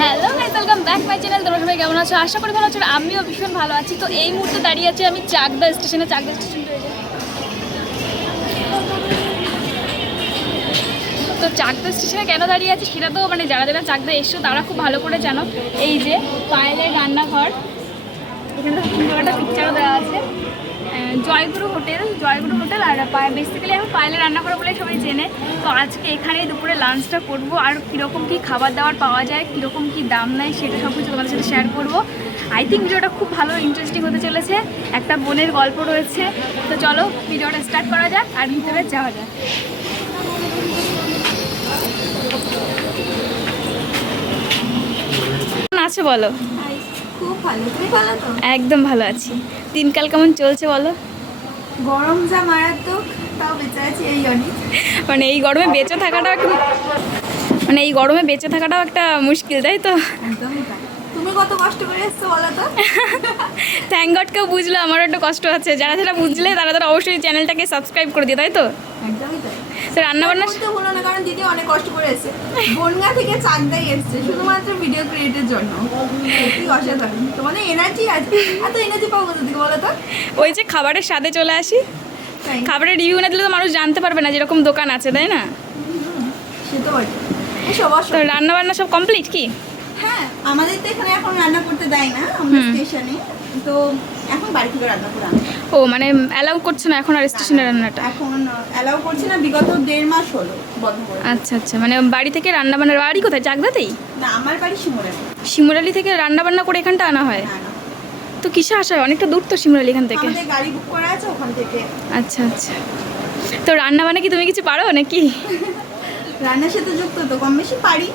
Hello guys, welcome back my channel. তোমরা সবাই কেমন আছো? আশা করি ভালো আছো। আমিও ভীষণ ভালো আছি। তো এই মুহূর্তে দাঁড়িয়ে আছি আমি চাকদা স্টেশনে। চাকদা স্টেশন রয়েছে, তো চাকদা স্টেশনে কেন দাঁড়িয়ে আছি সেটা তো মানে যারা যারা চাকদা এসছো তারা খুব ভালো করে জানো। এই যে পায়েলের রান্নাঘর, এখানে তো সুন্দর একটা পিকচারও দেওয়া আছে। জয়গুরু হোটেল আর বেসিক্যালি আমি পায়েলে রান্না করে বলে সবাই চেনে। তো আজকে এখানেই দুপুরে লাঞ্চটা করবো, আর কীরকম কী খাবার দাবার পাওয়া যায়, কীরকম কী দাম নেয় সেটা সব কিছু তোমাদের সাথে শেয়ার করবো। আই থিঙ্ক ভিডিওটা খুব ভালো ইন্টারেস্টিং হতে চলেছে। একটা বোনের গল্প রয়েছে। তো চলো ভিডিওটা স্টার্ট করা যাক আর ভিতরে যাওয়া যাক। কেমন আছো বলো? খুব ভালো, তুমি ভালো তো? একদম ভালো আছি। দিনকাল কেমন চলছে বলো? গরম যা মারাত্মক, তাও বেঁচে আছি এই অনেক। মানে এই গরমে বেঁচে থাকাটাও একটা মুশকিল, তাই তো? একদমই তাই। তুমি কত কষ্ট করে এসছো বলো তো? থ্যাংক গড কেউ বুঝলো আমারও একটু কষ্ট আছে। যারা যারা বুঝলে তারা অবশ্যই চ্যানেলটাকে সাবস্ক্রাইব করে দিয়ে, তাই তো? একদমই তাই। তো রান্নাবান্না বলতে হলো না, কারণ দিদি অনেক কষ্ট করে এসছে। বনগাঁ থেকে চাকদাই এসছে শুধুমাত্র ভিডিও ক্রিয়েটের জন্য। সত্যি অসাধারণ, তোমাদের এনার্জি আছে। এত এনার্জি পাবো কোথা থেকে বলো তো? ওই যে খাবারের স্বাদে চলে আসি। তাই খাবারের রিভিউ না দিলে তো মানুষ জানতে পারবে না যেরকম দোকান আছে, তাই না? সে তো বটে। এসো বসো। তো রান্নাবান্না সব কমপ্লিট কি? হ্যাঁ, আমাদের তো এখানে এখন রান্না করতে দেয় না, আমরা স্টেশনে তো এখন বাড়ি থেকে রান্না করে আনি। ও মানে অ্যালাউ করছে না এখন আর স্টেশনের রান্নাটা? এখন অ্যালাউ করছে না, বিগত 1.5 মাস হলো বন্ধ করে। আচ্ছা আচ্ছা, মানে বাড়ি থেকে রান্নাবান্নার বাড়ি কোথায়? চাকদাতেই? না, আমার বাড়ি শিমুরালি। শিমুরালি থেকে রান্নাবান্না করে এখানটা আনা হয়? না না, তো কিসে আসা হয়? অনেকটা দূর তো শিমুরালি এখান থেকে। আমাদের গাড়ি বুক করা আছে ওখান থেকে। আচ্ছা আচ্ছা, তো রান্নাবান্না কি তুমি কিছু পারো নাকি? রান্নার সাথে যুক্ত তো কম বেশি পারি,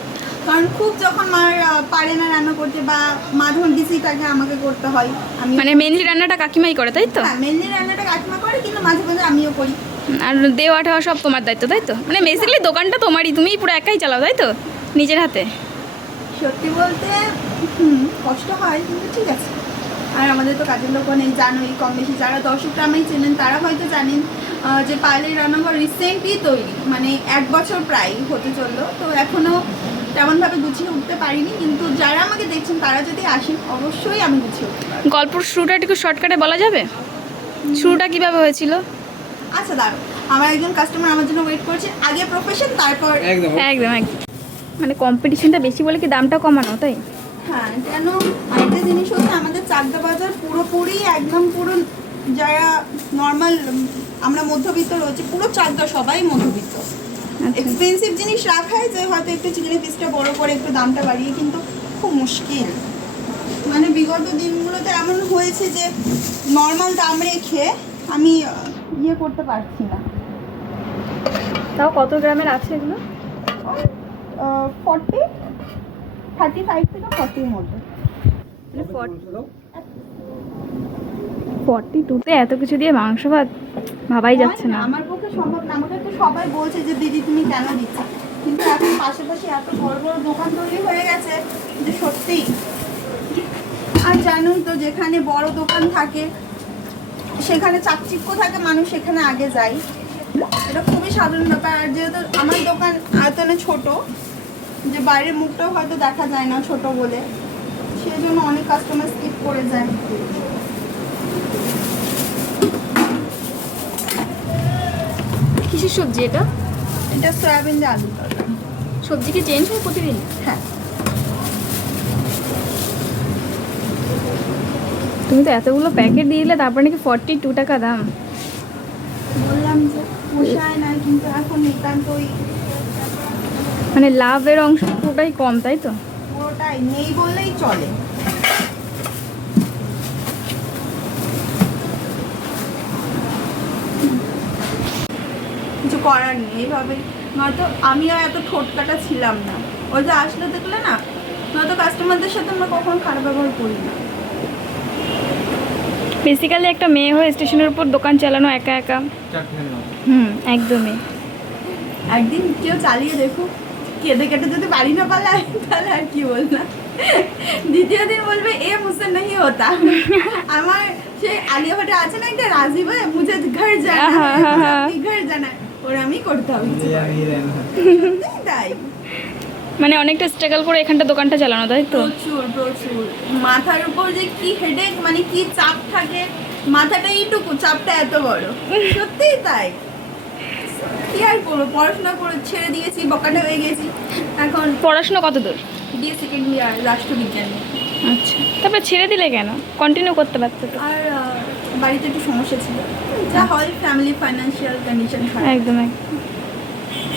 কারণ খুব যখন মার পারে না রান্না করতে বা মা যখন বিসি থাকে আমাকে করতে হয়। আমি মানে মেনলি রান্নাটা কাকিমাই করে, তাই তো? হ্যাঁ, মেনলি রান্নাটা কাকিমা করে, কিন্তু মাঝে মাঝে আমিও করি। আর দেওয়া টেওয়া সব তোমার দায়িত্ব, তাই তো? মানে বেসিক্যালি দোকানটা তোমারই, তুমিই পুরো একাই চালাও, তাই তো? নিজের হাতে। সত্যি বলতে কষ্ট হয়, কিন্তু ঠিক আছে। আর আমাদের তো কাজের লোক নেই, জানোই কম বেশি। যারা দর্শকরা আমায় চেনেন তারা হয়তো জানেন যে পায়েলের রান্নাঘর রিসেন্টলি তৈরি, মানে 1 বছর প্রায় হতে চললো। তো এখনও তেমনভাবে গুছিয়ে উঠতে পারিনি, কিন্তু যারা আমাকে দেখছেন তারা যদি আসেন অবশ্যই আমি গুছিয়ে উঠতে পারবো। গল্পর শুরুটা একটু শর্টকাটে বলা যাবে? শুরুটা কিভাবে হয়েছিল? আচ্ছা দাঁড়ো, আমার একজন কাস্টমার আমার জন্য ওয়েট করছে। আগে প্রফেশন, তারপর একদম একদম। মানে কম্পিটিশনটা বেশি বলে কি দামটা কমানো, তাই? হ্যাঁ, কেন আরেকটা জিনিস হচ্ছে, আমাদের চাকদা বাজার পুরোপুরি একদম পুরো যারা নর্মাল আমরা মধ্যবিত্ত রয়েছে, পুরো চাকদা সবাই মধ্যবিত্ত। এক্সপেন্সিভ জিনিস রাখায় যে হয়তো একটু চিকেনের পিসটা বড় করে একটু দামটা বাড়িয়ে, কিন্তু খুব মুশকিল। মানে বিগত দিনগুলোতে এমন হয়েছে যে নর্মাল দাম রেখে আমি ইয়ে করতে পারছি না। তাও কত গ্রামের আছে এগুলো? 35 থেকে 40-র মধ্যে। 42-তে এত কিছু দিয়ে মাংস ভাত ভাবাই যাচ্ছে না। আমার পক্ষে সম্ভব না। আমাকে তো সবাই বলছে যে দিদি তুমি কেন দিচ্ছ, কিন্তু এখন পাশাপাশি এত বড় বড় দোকান তৈরি হয়ে গেছে যে সত্যি। আর জানোই তো, যেখানে বড় দোকান থাকে সেখানে চাকচিক্য থাকে, মানুষ সেখানে আগে যায়। এটা খুবই সাধারণ ব্যাপার। আর যেহেতু আমার দোকান আয়তনে ছোট, যে বাইরের মুখটাও হয়তো দেখা যায় না ছোট বলে, সেই জন্য অনেক কাস্টমার স্কিপ করে যায়। কিসের সবজি এটা? এটা সয়াবিন দিয়ে আলু তরকারি। সবজি কি চেঞ্জ হয় প্রতিদিন? হ্যাঁ। তুমি তো এতগুলো প্যাকেট দিয়ে দিলে, তারপর নাকি 42 টাকা দাম। বললাম যে পোষায় না, কিন্তু এখন নিতান্তই মানে লাভের অংশ পুরোটাই কম, তাই তো? পুরোটাই নেই বললেই চলে। কিছু করার নেই এইভাবে, নয়তো আমিও এত ঠোঁট কাটা ছিলাম না। ওই যে আসলে দেখলে না, নয়তো কাস্টমারদের সাথে আমরা কখনো খারাপ ব্যবহার করি না। বেসিক্যালি একটা মেয়ে হয়ে স্টেশনের উপর দোকান চালানো একা একা, একদমই। একদিন কেউ চালিয়ে দেখুক, কেঁদে কেটে যদি বাড়ি না পালায় তাহলে আর কি বললাম। দ্বিতীয় দিন বলবে এ মুঝসে নেই হতা। আমার সেই আলিয়া ভাটে আছে না একটা, রাজীব মুঝে ঘর জানা ঘর জানা, ওর আমি করতে হবে। তাই মানে অনেকটা স্ট্রাগল করে এখানটা দোকানটা চালানো, তাই তো? প্রচুর প্রচুর মাথার উপর যে কি হেডেক, মানে কি চাপ থাকে, মাথাটা এইটুকু, চাপটা এত বড়। সত্যিই তাই। কি আর করবো, পড়াশোনা করে ছেড়ে দিয়েছি, বকাটা হয়ে গেছি। এখন পড়াশোনা কত দূর? বিএ সেকেন্ড ইয়ার রাষ্ট্রবিজ্ঞান। আচ্ছা, তারপরে ছেড়ে দিলে কেন? কন্টিনিউ করতে পারতো তো। আর বাড়িতে একটু সমস্যা ছিল, যা হয় ফ্যামিলি ফাইন্যান্সিয়াল কন্ডিশন। একদম একদম।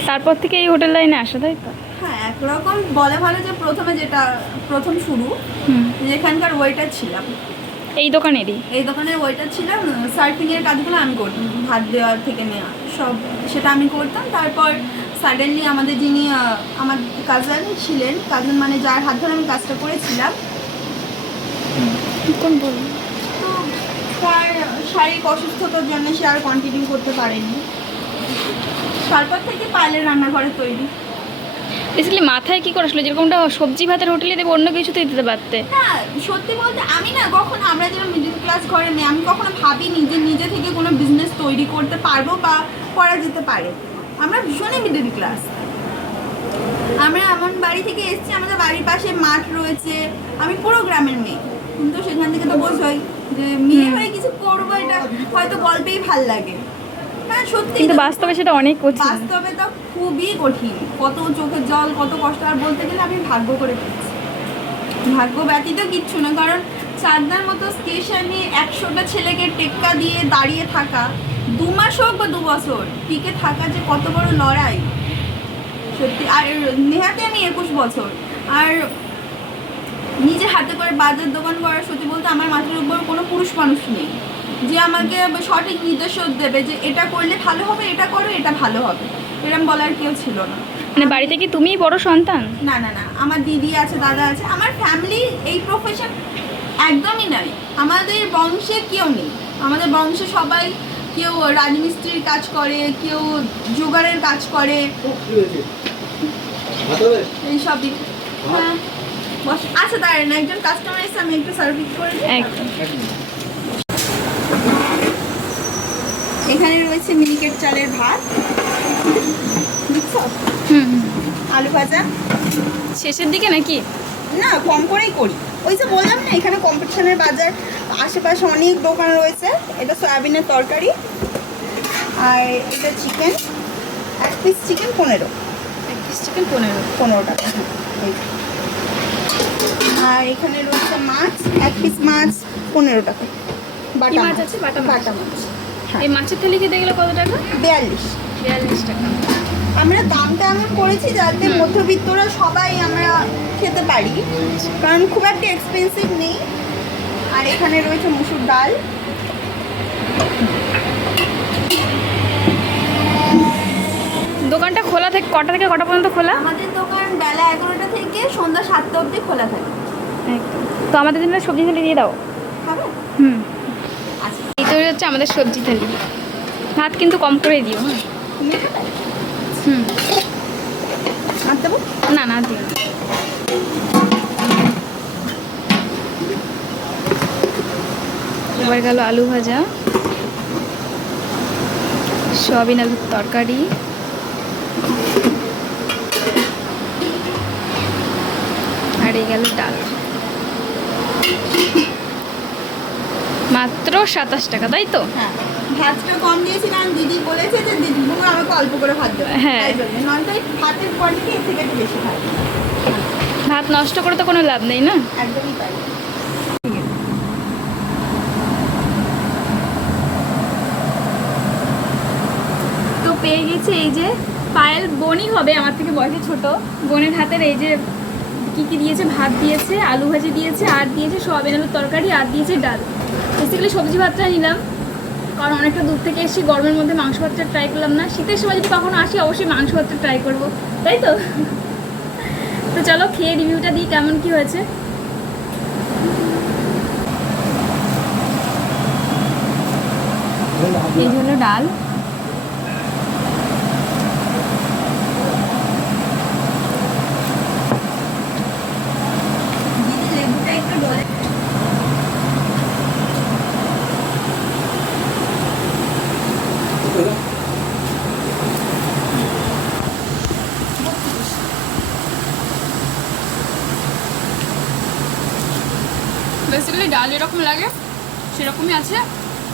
তারপর থেকে এই হোটেল লাইনে আসা, তাই তো? হ্যাঁ, একরকম বলে ভালো যে প্রথম শুরু যেখানকার ওয়েটার ছিলাম, এই দোকানেরই? এই দোকানের ওয়েটার ছিলাম। সার্ভিংয়ের কাজগুলো আমি করতাম, ভাত দেওয়া থেকে নেওয়া সব সেটা আমি করতাম। তারপর সাডেনলি আমাদের যিনি আমার কাজিন ছিলেন, কাজিন মানে যার হাত ধরে আমি কাজটা করেছিলাম, কোন বলুন, তো তার শারীরিক অসুস্থতার জন্য সে আর কন্টিনিউ করতে পারেনি। তারপর থেকে পায়েলের রান্নাঘরে তৈরি। বেসিক্যালি মাথায় কি করে আসলো যেরকমটা সবজি ভাতের হোটেলে দেবে, অন্য কিছুতেই দিতে পারতে? না, সত্যি বলতে আমি না, কখন আমরা যারা মিডল ক্লাস ঘরে নেই, আমি কখনো ভাবিনি যে নিজে থেকে কোনো বিজনেস তৈরি করতে পারবো বা করা যেতে পারে। আমরা ভীষণই মিডল ক্লাস। আমরা আমার বাড়ি থেকে এসেছি, আমাদের বাড়ির পাশে মাঠ রয়েছে, আমি পুরো গ্রামের মেয়ে, কিন্তু সেখান থেকে তো বোঝোই যে মেয়ে হয়ে কিছু করবো, এটা হয়তো গল্পেই ভাল লাগে। হ্যাঁ সত্যি, কিন্তু বাস্তবে সেটা অনেক কঠিন। বাস্তবে তো খুবই কঠিন, কত চোখের জল, কত কষ্ট। আর বলতে গেলে আমি ভাগ্য করে পেয়েছি, ভাগ্য ব্যতীত কিচ্ছু না। কারণ চাকদার মতো স্টেশনে 100টা ছেলেকে টেক্কা দিয়ে দাঁড়িয়ে থাকা, 2 মাস হোক বা 2 বছর টিকে থাকা যে কত বড় লড়াই সত্যি। আর নেহাতে আমি 21 বছর, আর নিজের হাতে করে বাজার দোকান করা, সত্যি বলতে আমার মাথার উপর কোনো পুরুষ মানুষ নেই যে আমাকে সঠিক নির্দেশক দেবে যে এটা করলে ভালো হবে, এটা করো, এটা ভালো হবে, এরকম বলার কেউ ছিল না। মানে বাড়িতে কি তুমিই বড় সন্তান? না না না, আমার দিদি আছে, দাদা আছে, আমার ফ্যামিলি এই প্রফেশন একদমই নাই। আমাদের বংশে কেউ নেই, আমাদের বংশে সবাই কেউ রাজমিস্ত্রির কাজ করে, কেউ জোগাড়ের কাজ করে, এইসব। হ্যাঁ বস, আচ্ছা দাঁড়ান, একজন কাস্টমার এসে, আমি একটু সার্ভিস করে দিই। একদম। এখানে রয়েছে মিনিকেট চালের ভাত, বুঝছো? আলু ভাজা। শেষের দিকে নাকি? না, কম করেই করি। ওই যে বললাম না, এখানে কম্পিটিশনের বাজার, আশেপাশে অনেক দোকান রয়েছে। এটা সয়াবিনের তরকারি, আর এটা chicken, 1 piece chicken 15। 1 piece chicken 15 টাকা। আর এখানে রয়েছে মাছ, 1 পিস মাছ 15 টাকা। কি মাছ আছে? বাটা মাছ। এই মাছের থালি খেতে গেলে কত টাকা? 42 টাকা। আমরা দামটা এমন করেছি যাতে মধ্যবিত্তরা সবাই আমরা খেতে পারি, কারণ খুব একটা এক্সপেন্সিভ নেই। আর এখানে রয়েছে মুসুর ডাল। দোকানটা খোলা থেকে কটা থেকে কটা পর্যন্ত খোলা? আমাদের দোকান বেলা 11টা থেকে সন্ধ্যা 7টা অবধি খোলা থাকে। একদম। তো আমাদের জন্য সবজি থালি দিয়ে দাও। খাবে? আচ্ছা, এই তৈরি হচ্ছে আমাদের সবজি থালি। ভাত কিন্তু কম করে দিও। হ্যাঁ, তুমি খাবে? হুম। আর দেবো? না না, দিও না। এবার গেল আলু ভাজা, সয়াবিন আলুর তরকারি, আর এই গেল ডাল। মাত্র 27 টাকা, তাই তো? হ্যাঁ, ভাতটা কম দিয়েছি কারণ দিদি বলেছে যে দিদি আমাকে অল্প করে ভাত দেবে। হ্যাঁ, নয়তো ভাতের কোয়ান্টিটি এর থেকে একটু বেশি খায়। ভাত নষ্ট করে তো কোনো লাভ নেই না। একদমই তাই। তো পেয়ে গেছি এই যে পায়েল, বোনই হবে আমার থেকে বয়সে ছোট, বোনের হাতের এই যে কি কি দিয়েছে, ভাত দিয়েছে, আলু ভাজি দিয়েছে, আর দিয়েছে সয়াবিন আলুর তরকারি, আর দিয়েছে ডাল। বেসিক্যালি সবজি ভাতটা নিলাম কারণ অনেকটা দূর থেকে এসেছি, গরমের মধ্যে মাংস ভাতটা ট্রাই করলাম না। শীতের সময় যদি কখনো আসি অবশ্যই মাংস ভাতটা ট্রাই করবো, তাই তো? তো চলো খেয়ে রিভিউটা দিই কেমন কি হয়েছে। এই হলো ডাল, দিদি লেবুটা একটু ডলে। Hola. 32 বেসিক্যালি ডাল যেরকম লাগে সেরকমই আছে।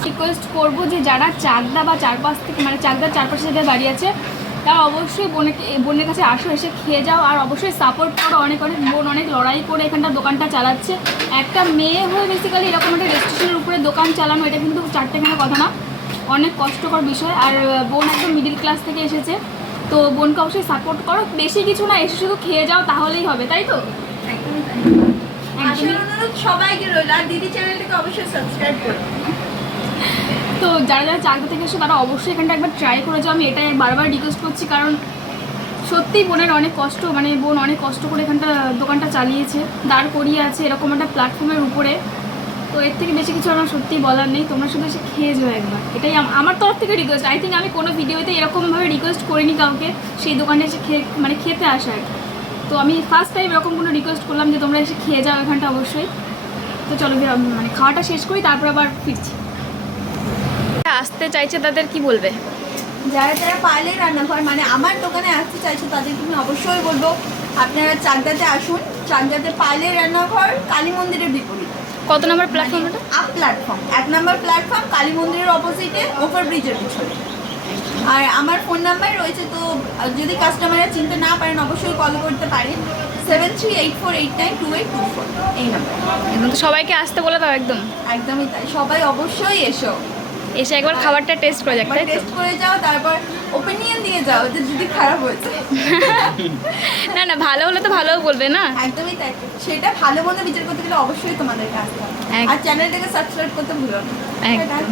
রিকোয়েস্ট করবো যে যারা চাকদা বা চারপাশ থেকে মানে চাকদার চারপাশে যাদের বাড়ি আছে তারা অবশ্যই বোনের কাছে আসো, এসে খেয়ে যাও। আর অবশ্যই সাপোর্ট করো, অনেক বোন অনেক লড়াই করে এখানটা দোকানটা চালাচ্ছে। একটা মেয়ে হয়ে বেসিক্যালি এরকম একটা রেস্টুরেন্টের উপরে দোকান চালানো এটা কিন্তু চারটেখানা কথা না, অনেক কষ্টকর বিষয়। আর বোন একদম মিডিল ক্লাস থেকে এসেছে, তো বোনকে অবশ্যই সাপোর্ট করো। বেশি কিছু না, এসে শুধু খেয়ে যাও তাহলেই হবে, তাই তো? একদমই তাই। আসার অনুরোধ সবাইকে রইল। আর দিদি চ্যানেলটাকে অবশ্যই সাবস্ক্রাইব করো। তো যারা যারা চাকদা থেকে এসো তারা অবশ্যই এখানটা একবার ট্রাই করে যাও। আমি এটাই বারবার রিকোয়েস্ট করছি, কারণ সত্যিই বোনের অনেক কষ্ট, মানে বোন অনেক কষ্ট করে এখানটা দোকানটা চালিয়েছে, দাঁড় করিয়ে আছে এরকম একটা প্ল্যাটফর্মের উপরে। তো এর থেকে বেশি কিছু আমার সত্যিই বলার নেই, তোমরা শুধু এসে খেয়ে যাও একবার, এটাই আমার তরফ থেকে রিকোয়েস্ট। আই থিঙ্ক আমি কোনো ভিডিওতে এরকমভাবে রিকোয়েস্ট করিনি কাউকে সেই দোকানে এসে মানে খেতে আসার। তো আমি ফার্স্ট টাইম এরকম কোনো রিকোয়েস্ট করলাম যে তোমরা এসে খেয়ে যাও এখানটা অবশ্যই। তো চলো মানে খাওয়াটা শেষ করি, তারপর আবার ফিরছি। আসতে চাইছে তাদের কি বলবে? যারা যারা পায়েলের রান্নাঘর মানে আমার দোকানে আসতে চাইছো তাদেরকে আমি অবশ্যই বলবো আপনারা চাকদাতে আসুন। চাকদাতে পায়েলের রান্নাঘর কালী মন্দিরের বিপরীত। কত নম্বর প্ল্যাটফর্ম এটা? আপ প্ল্যাটফর্ম, 1 নম্বর প্ল্যাটফর্ম, কালী মন্দিরের অপোজিটে ওভারব্রিজের পিছনে। আর আমার ফোন নাম্বার রয়েছে, তো যদি কাস্টমাররা চিনতে না পারেন অবশ্যই কল করতে পারেন 7384892824 এই নাম্বার। একদম তো সবাইকে আসতে বলে দাও একদম। একদমই তাই, সবাই অবশ্যই এসো, এসে একবার খাবারটা টেস্ট করে যাক, তাই তো? টেস্ট করে যাও, তারপর ওপিনিয়ন দিয়ে যাও যে যদি খারাপ হয়েছে। না না, ভালো হলে তো ভালোও বলবে না। একদমই তাই, সেটা ভালো মন্দ বিচার করতে গেলে অবশ্যই তোমাদেরকে আসতে হবে। আর একদম। চ্যানেলটাকে সাবস্ক্রাইব করতে ভুলো না। একদম।